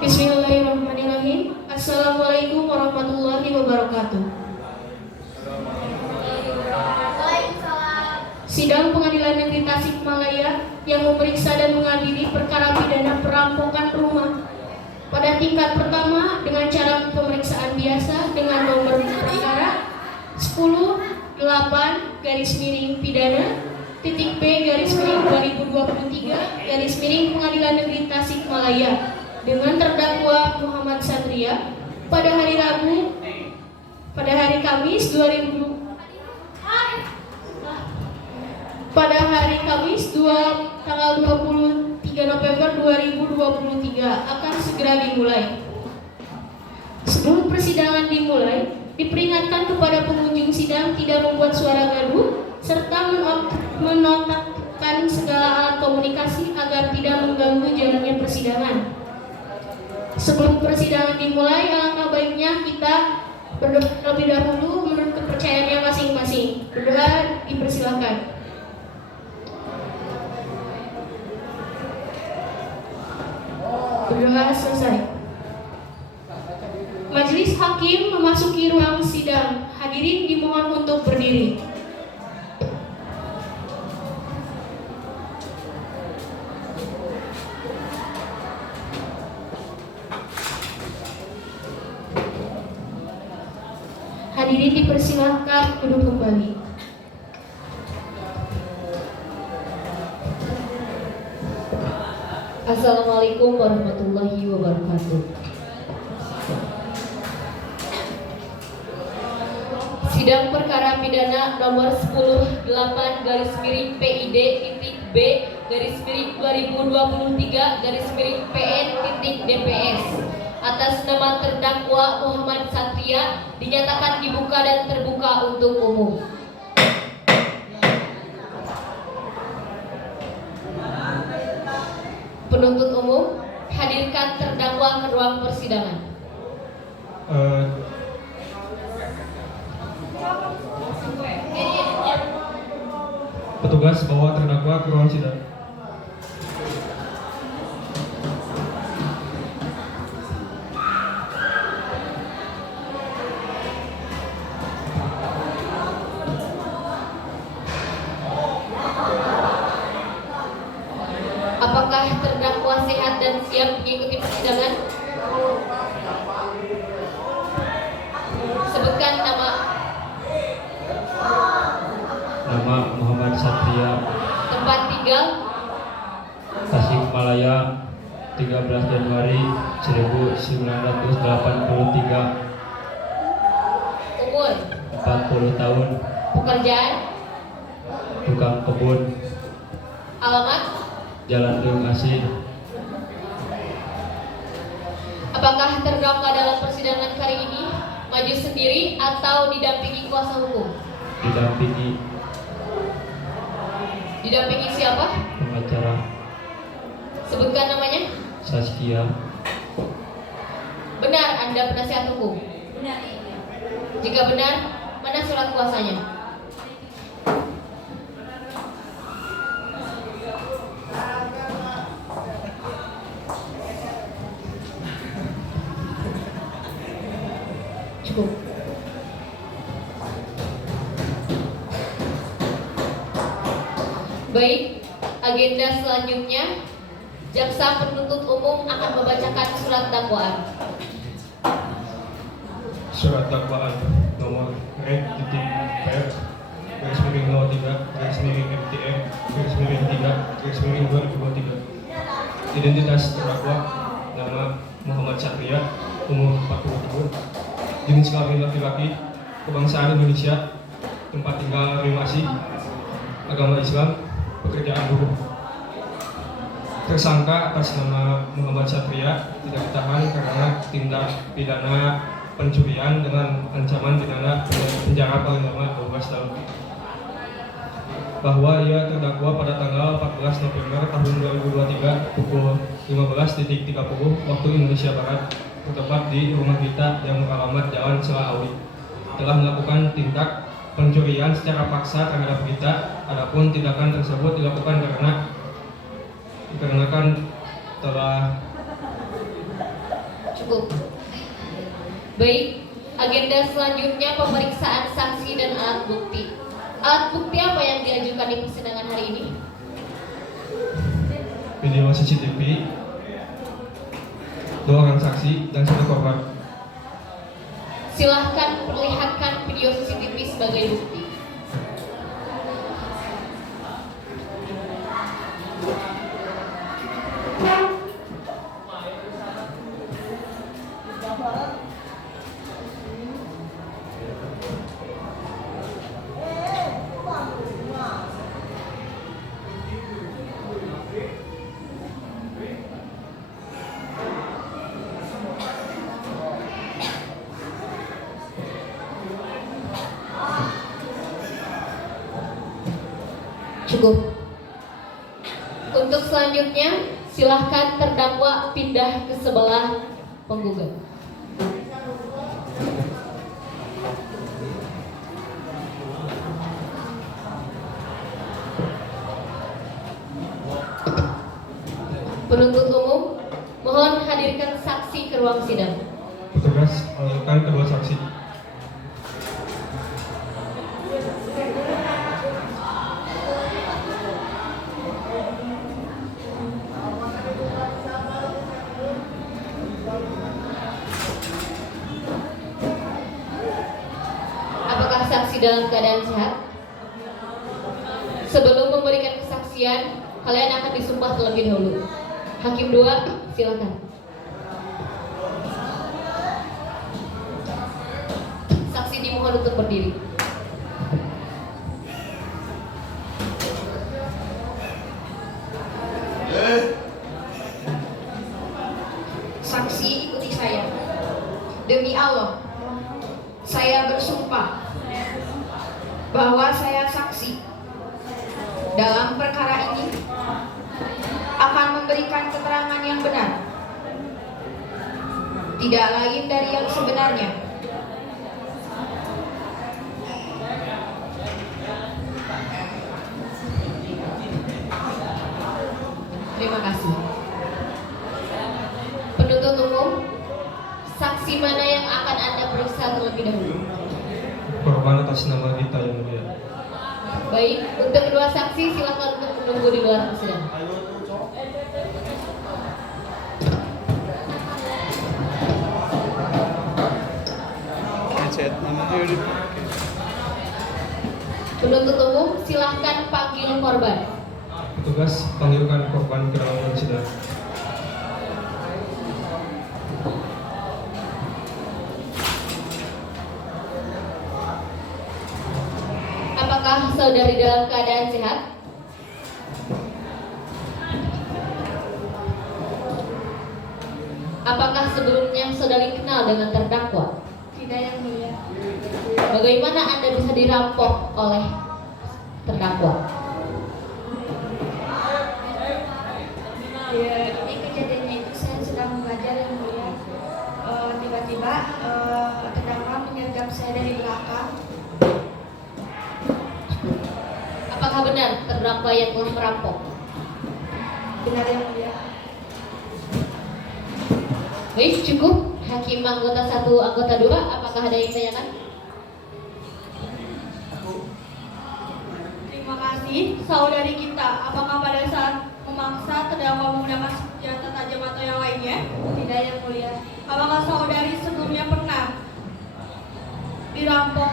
Bismillahirrahmanirrahim. Assalamualaikum warahmatullahi wabarakatuh. Sidang Pengadilan Negeri Tasikmalaya yang memeriksa dan mengadili perkara pidana perampokan rumah pada tingkat pertama dengan cara pemeriksaan biasa dengan nomor perkara 10.8-pidana-B-2023 Pengadilan Negeri Tasikmalaya dengan terdakwa Muhammad Satria pada hari Kamis tanggal 23 November 2023 akan segera dimulai. Sebelum persidangan dimulai, diperingatkan kepada pengunjung sidang tidak membuat suara gaduh serta menonakkan segala alat komunikasi agar tidak mengganggu jalannya persidangan. Sebelum persidangan dimulai, alangkah baiknya kita berdoa terlebih dahulu menurut kepercayaannya masing-masing. Berdoa dipersilakan. Berdoa selesai. Majelis Hakim memasuki ruang sidang. Hadirin dimohon untuk berdiri. Hadirin dipersilakan duduk kembali. Assalamualaikum warahmatullahi wabarakatuh. Sidang perkara pidana nomor 10/8/PID-B/2023-PN-DPS atas nama terdakwa Muhammad Satria dinyatakan dibuka dan terbuka untuk umum. Penuntut umum, hadirkan terdakwa ke ruang persidangan. Petugas bawa terdakwa ke ruang sidang. Apakah terdakwa sehat dan siap mengikuti persidangan? Sebutkan nama. Nama Muhammad Satria. Tempat tinggal. Tasikmalaya, 13 Januari 1983. Umur. 40 tahun. Pekerjaan. Tukang kebun. Alamat. Jalan Deung Asih. Apakah terdakwa dalam persidangan kali ini maju sendiri atau didampingi kuasa hukum? Didampingi Siapa? pengacara Sebutkan namanya. Saskia. Benar Anda penasihat hukum? Benar. Jika benar, mana surat kuasanya? Cukup. Baik, agenda selanjutnya, jaksa penuntut umum akan membacakan surat dakwaan. Surat dakwaan nomor Red.P/3/MTM/3/3/2023. Identitas terdakwa: nama Muhammad Satria, umur 40 tahun, jenis kelamin laki-laki, kebangsaan Indonesia, tempat tinggal Rimasi, agama Islam, pekerjaan buruh. Tersangka atas nama Muhammad Satria tidak ditahan karena tindak pidana pencurian dengan ancaman pidana penjara paling lama 12 tahun. Bahwa ia terdakwa pada tanggal 14 November tahun 2023 pukul 15.30 waktu Indonesia Barat, bertempat di rumah kita yang beralamat Jalan Selaawi, telah melakukan tindak pencurian secara paksa terhadap kita. Adapun tindakan tersebut dilakukan dikarenakan telah Cukup. Baik, agenda selanjutnya pemeriksaan saksi dan alat bukti. Alat bukti apa yang diajukan di persidangan hari ini? Video CCTV, 2 orang saksi dan 1 korban. Silahkan perlihatkan video CCTV sebagai bukti. Cukup. Untuk selanjutnya, silahkan terdakwa pindah ke sebelah penggugat. Penuntut umum, mohon hadirkan saksi ke ruang sidang. Petugas mengajukan kedua saksi. Apakah saksi dalam keadaan sehat? Sebelum memberikan kesaksian, kalian akan disumpah terlebih dahulu. Hakim 2, silakan. Saksi dimohon untuk berdiri. Saksi ikuti saya. Demi Allah, saya bersumpah bahwa saya saksi dalam perkara ini akan memberikan keterangan yang benar, tidak lain dari yang sebenarnya. Terima kasih. Penuntut umum, saksi mana yang akan Anda periksa terlebih dahulu? Korban atas nama Gita yang mulia. Baik, untuk kedua saksi silakan untuk menunggu di luar persidangan. Penuntut umum, silahkan panggil korban. Petugas panggilkan korban ke dalam ruang sidang. Apakah saudari dalam keadaan sehat? Apakah sebelumnya saudari kenal dengan terdakwa? Tidak, yang mulia. Bagaimana Anda bisa dirampok oleh terdakwa? Ya, ini kejadiannya itu saya sedang belajar, yang mulia. Tiba-tiba terdakwa menyergap saya dari belakang. Apakah benar terdakwa yang telah merampok? Benar, yang mulia. Baik, cukup. Hakim anggota 1, anggota 2, apakah ada yang ditanyakan? Terima kasih, saudari kita. Apakah pada saat memaksa terdakwa menggunakan senjata tajam atau yang lainnya? Tidak, yang mulia. Apakah saudari sebelumnya pernah dirampok?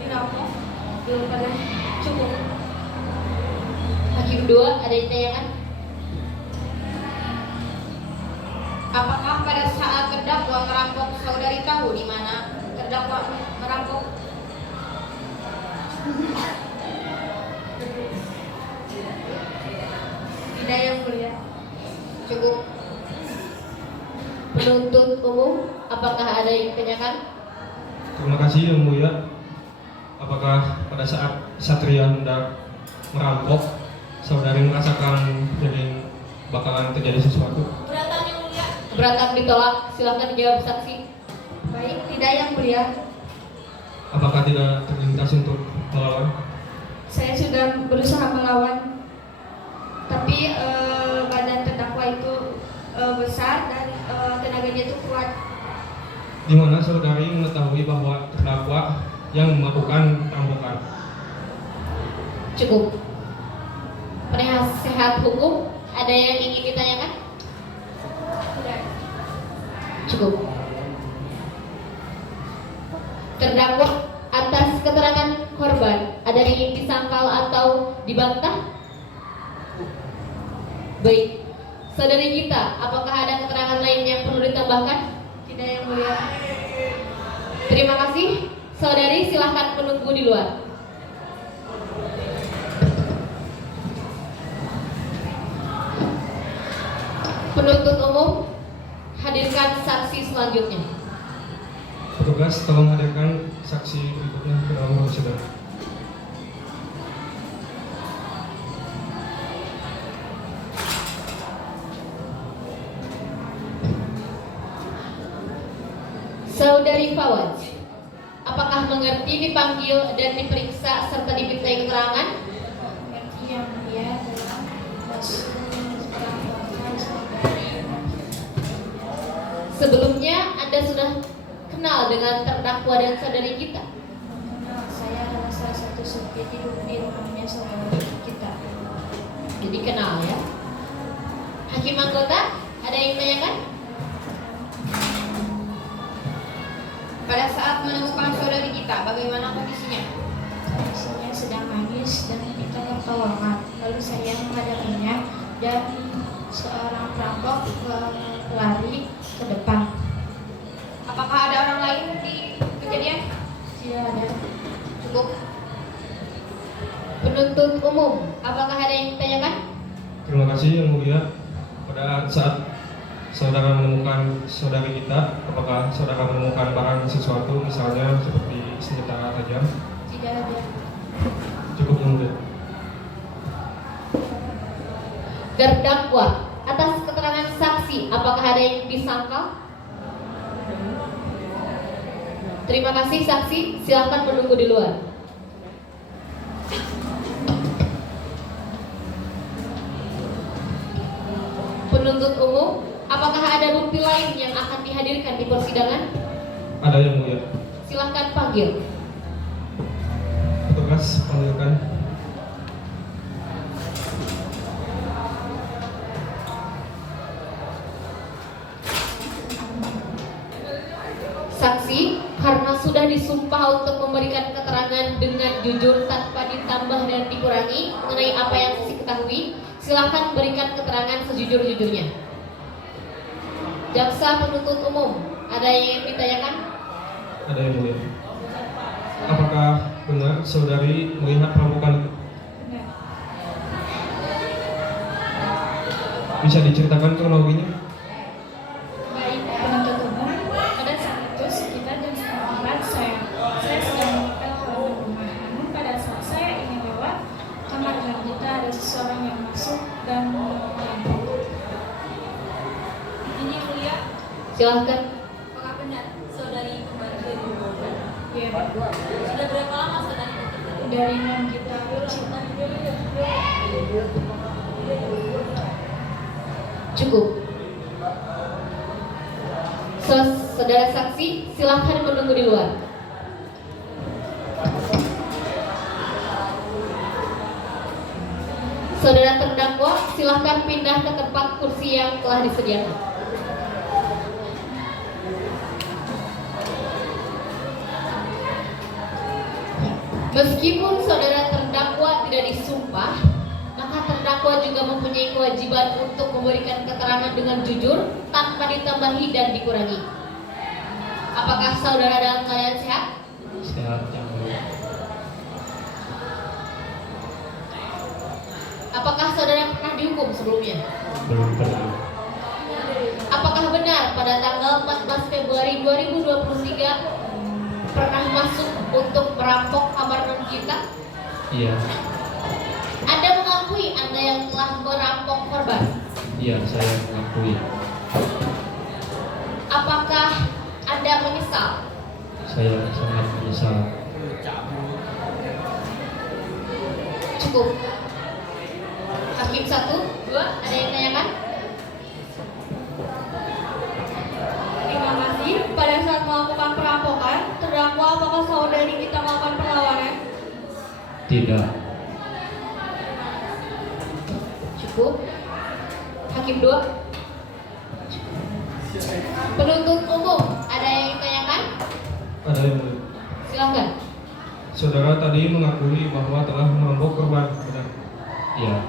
Dirampok? Belum pernah. Cukup. Hakim 2, ada yang ditanyakan? Apakah pada saat terdakwa merampok saudari tahu di mana terdakwa merampok? Tidak, yang mulia. Cukup. Penuntut umum, apakah ada yang ditanyakan? Terima kasih yang mulia. Apakah pada saat Satria hendak merampok, saudari merasakan jadi bakalan terjadi sesuatu? Keberatan ditolak, silakan dijawab saksi. Baik, tidak, yang mulia. Apakah tidak terlintas untuk melawan? Saya sudah berusaha melawan, tapi badan terdakwa itu besar dan tenaganya itu kuat. Di mana saudari mengetahui bahwa terdakwa yang melakukan perampokan? Cukup. Penasehat hukum, ada yang ingin ditanyakan? Cukup. Terdakwa atas keterangan korban, ada yang ingin disangkal atau dibantah? Baik. Saudari Gita, apakah ada keterangan lain yang perlu ditambahkan? Tidak, Yang Mulia. Terima kasih. Saudari silahkan menunggu di luar. Penuntut umum, hadirkan saksi selanjutnya. Petugas, tolong hadirkan saksi berikutnya ke dalam ruang sidang. Saudari Fawaz, apakah mengerti dipanggil dan diperiksa serta dimintai keterangan? Mengerti, Yang Mulia, dalam kasus perampokan saudari. Sebelumnya Anda sudah kenal dengan terdakwa dan saudari kita? Saya adalah salah satu supir di rumahnya saudari kita. Jadi kenal ya. Hakim anggota, ada yang menanyakan? Pada saat menemukan saudari kita, bagaimana kondisinya? Saya sedang nangis dan kita tertawakan. Lalu saya menghadapinya dan seorang perampok lari ke depan. Apakah ada orang lain di kejadian? Tidak ada. Cukup. Penuntut umum, apakah ada yang ditanyakan? Terima kasih Yang Mulia. Pada saat saudara menemukan saudari kita, apakah saudara menemukan barang sesuatu, misalnya seperti senjata tajam? Tidak ada. Cukup Yang Mulia. Terdakwa, atas keterangan saksi, apakah ada yang disangkal? Terima kasih saksi, silakan menunggu di luar. Penuntut umum, apakah ada bukti lain yang akan dihadirkan di persidangan? Ada Yang Mulia. Silahkan panggil. Petugas, panggilkan. Saksi, karena sudah disumpah untuk memberikan keterangan dengan jujur tanpa ditambah dan dikurangi mengenai apa yang saksi ketahui, silakan berikan keterangan sejujur-jujurnya. Jaksa penuntut umum, ada yang ditanyakan? Ada Yang Mulia. Apakah benar saudari melihat perampokan itu? Benar. Bisa diceritakan kronologinya? Baik, penuntut umum, pada saat itu sekitar jam 3:30 saya sedang menyetel halaman rumah. Namun pada saat saya ingin lewat kamar kita, ada seseorang yang masuk dan merampok. Ini yang mulia, Silahkan. apakah benar saudari kembali dari korban? Ya, Sudah berapa lama saudari bekerja? dari non kita kecil. Cukup. Saudara saksi, silahkan menunggu di luar. Saudara terdakwa, silahkan pindah ke tempat kursi yang telah disediakan. Meskipun saudara terdakwa tidak disumpah, maka terdakwa juga mempunyai kewajiban untuk memberikan keterangan dengan jujur tanpa ditambahi dan dikurangi. Apakah saudara dalam keadaan sehat? Sehat Yang Mulia. Apakah saudara pernah dihukum sebelumnya? Belum pernah. Apakah benar pada tanggal 14 Februari 2023 pernah masuk untuk merampok kamar non kita? Iya. Anda mengakui Anda yang telah merampok korban? Iya, saya mengakui. Apakah Anda menyesal? Saya sangat menyesal. Cukup. Hakim 1, 2, ada yang tanyakan? terdakwa, apakah saudari ditanggalkan perlawanan? Tidak. Cukup. Hakim 2. Penuntut umum, ada yang ditanyakan? Ada yang mulia. Silakan. Saudara tadi mengakui bahwa telah merampok korban, benar? Ya.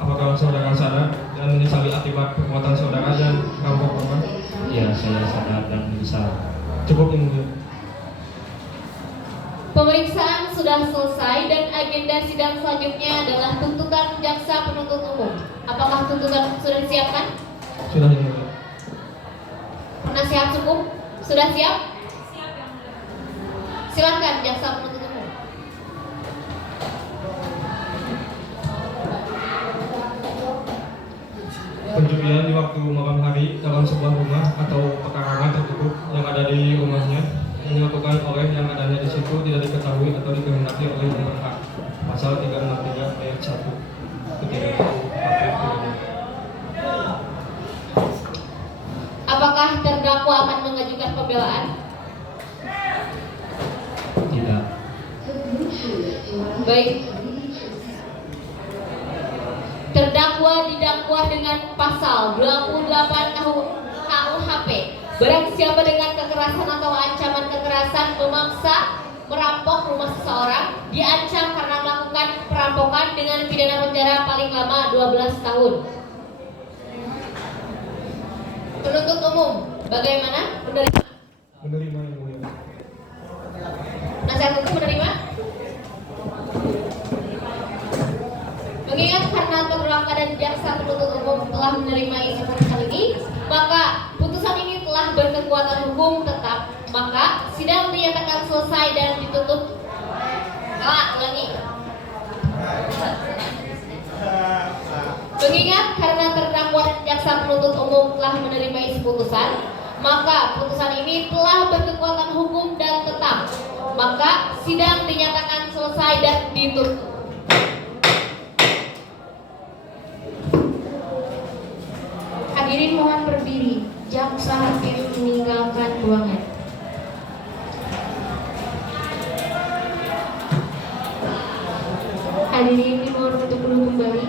Apakah saudara sadar dan menyesali akibat perbuatan saudara dan merampok korban? Ya, saya sadar dan menyesal. Cukup yang mulia. Pemeriksaan sudah selesai dan agenda sidang selanjutnya adalah tuntutan jaksa penuntut umum. Apakah tuntutan sudah disiapkan? Sudah yang mulia. Penasihat hukum sudah siap? Silakan jaksa penuntut umum. Penjurian di waktu malam hari dalam sebuah rumah atau pekarangan tertutup yang ada di rumahnya yang dilakukan oleh yang adanya di situ tidak diketahui atau dikehendaki oleh nomor A. Pasal 363 ayat 1. Ketiga Apakah terdakwa akan mengajukan pembelaan? Tidak. Baik. Terdakwa didakwa dengan pasal 28 KUHP. Barang siapa dengan kekerasan atau ancaman kekerasan memaksa merampok rumah seseorang diancam karena melakukan perampokan dengan pidana penjara paling lama 12 tahun. Penuntut umum, bagaimana? Menerima? menerima yang mulia. Nasihat hukum menerima? Mengingat karena terdakwa dan jaksa penuntut umum telah menerima isi putusan ini, maka putusan ini telah berkekuatan hukum tetap. Maka sidang dinyatakan selesai dan ditutup. Ulangi. Mengingat karena terdakwa dan jaksa penuntut umum telah menerima isi putusan, maka putusan ini telah berkekuatan hukum dan tetap. Maka sidang dinyatakan selesai dan ditutup. Hadirin mohon berdiri. Jaksa hakim meninggalkan ruangan. Hadirin dimohon untuk duduk kembali.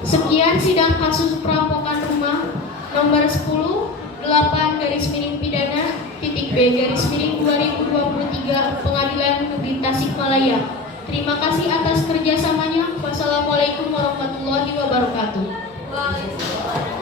Sekian sidang kasus perampokan rumah nomor 10/8 garis miring pidana titik B garis miring 2023 Pengadilan Negeri Tasikmalaya. Terima kasih atas kerjasamanya. Wassalamualaikum warahmatullahi wabarakatuh. Waalaikumsalam.